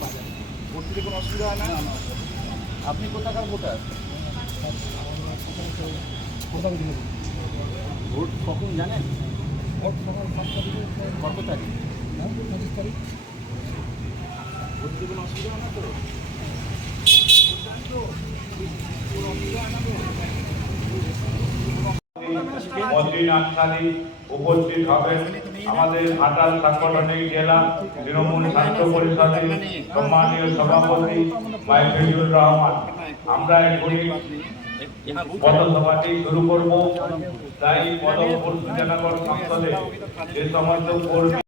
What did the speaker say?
Vote দিতে কোনো অসুবিধা হয় না? আপনি কোথাকার ভোটার? ভোট কখন জানেন? কত তারিখ? তারিখ। ভর্তিতে কোনো অসুবিধা হয় না তো কোনো অসুবিধা হয় না তো মন্ত্রী নাকশালী উপস্থিত হবেন আমাদের ঘাটাল সাংগঠনিক জেলা, তৃণমূল ছাত্র পরিষদের সম্মানীয় সভাপতি মাইফিজুর রহমান। আমরা এখনই পদসভাটি শুরু করব। তাই পদ সূচনাগর সংসদে যে সমস্ত কর্মী